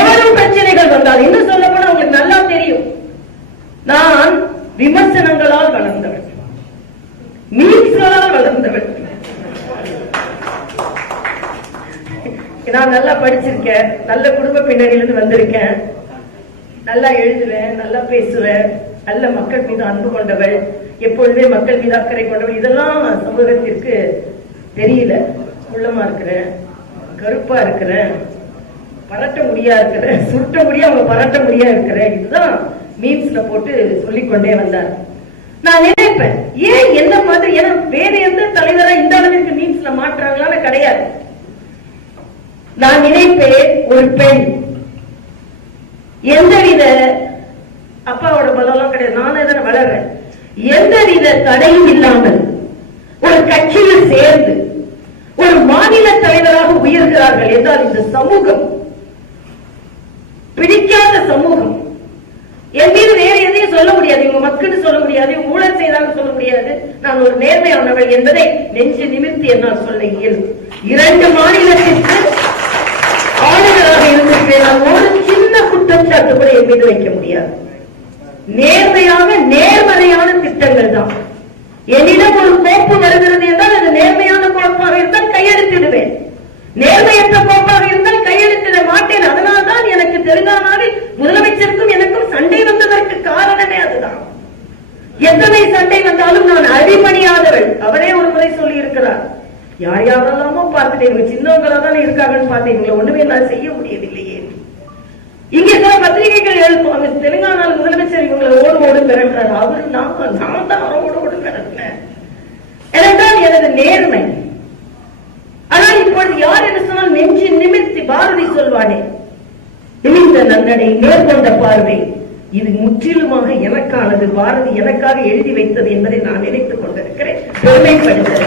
எவ்வளவு பிரச்சனைகள் வந்தால் இன்னும் சொல்ல போனா உங்களுக்கு நல்லா தெரியும், நான் விமர்சனங்களால் வளர்ந்தவன், மீம்ஸ்களால் வளர்ந்தவன். நான் நல்லா படிச்சிருக்கேன், நல்ல குடும்ப பின்னணியிலிருந்து வந்திருக்கேன், நல்லா எழுதுவேன், நல்லா பேசுவேன், நல்ல மக்கள் மீது அன்பு கொண்டவள், எப்பொழுதுமே மக்கள் மீது அக்கறை கொண்டவள். இதெல்லாம் சமூகத்திற்கு தெரியல. குள்ளமா இருக்கிறேன், கருப்பா இருக்கிறேன், பரட்ட முடியா இருக்கிறேன், சுருட்ட முடியா அவங்க பரட்ட முடியா இருக்கிறேன். இதுதான் மீம்ஸ்ல போட்டு சொல்லிக்கொண்டே வந்தார். நான் நினைப்பேன், ஏன் என்ன மாதிரி, ஏன்னா வேற எந்த தலைவரா இந்த அளவிற்கு மீம்ஸ்ல மாற்றாங்களான்னு கிடையாது. நான் நினைப்பேன், ஒரு பெண் எந்தவித அப்பாவோட பலம் கிடையாது, நானே தானே வளர்றேன், எந்தவித தடையும் இல்லாமல் ஒரு கட்சியில் சேர்ந்து ஒரு மாநில தலைவராக உயர்கிறார்கள் என்றால் இந்த சமூகம் பிடிக்காத சமூகம். என் மீது வேற எதையும் சொல்ல முடியாது, இவங்க மக்கள் சொல்ல முடியாது, ஊழல் செய்தாலும் சொல்ல முடியாது, நான் ஒரு நேர்மையானவள் என்பதை நெஞ்சு நிமிர்த்தி என்னால் சொல்ல இயலும். 2 மாநிலத்திற்கு ஆளுநராக இருந்திருப்பேன், நான் ஒரு சின்ன குற்றச்சாட்டு கூட என் மீது வைக்க முடியாது. நேர்மையாக நேர்மறையான திட்டங்கள் தான். என்னிடம் ஒரு கோப்பு வருகிறது என்றால் அது நேர்மையான கோப்பாக இருந்தால் கையெழுத்திடுவேன், நேர்மையற்ற கோப்பாக இருந்தால் கையெழுத்திட மாட்டேன். அதனால்தான் எனக்கு தெலுங்கானாவில் முதலமைச்சருக்கும் எனக்கும் சண்டை வந்ததற்கு காரணமே அதுதான். எத்தனை சண்டை வந்தாலும் நான் அடிபணியாதவள். அவரே ஒரு முறை சொல்லி இருக்கிறார், யார் யாரெல்லாமோ பார்த்துட்டேன், சின்னவங்களா தானே இருக்காங்கன்னு பார்த்தீங்களா, ஒண்ணுமே நான் செய்ய முடியவில்லையே. இங்க சில பத்திரிகைகள் எழுப்புவாங்க, தெலுங்கானாவில் முதலமைச்சர் இவங்களை ஓடு பெறார், அவர் நான் தான் ஓடு பெறேன். எனதான் எனது நேர்மை. ஆனால் இப்பொழுது யார் என்று சொன்னால் நெஞ்சு நிமிர்த்தி பாரதி சொல்வானே, நிமிர்ந்த நன்னடை நேர்கொண்ட பார்வை, இது முற்றிலுமாக எனக்கானது, பாரதி எனக்காக எழுதி வைத்தது என்பதை நான் நினைத்துக் கொண்டிருக்கிறேன், பெருமைப்படுகிறேன்.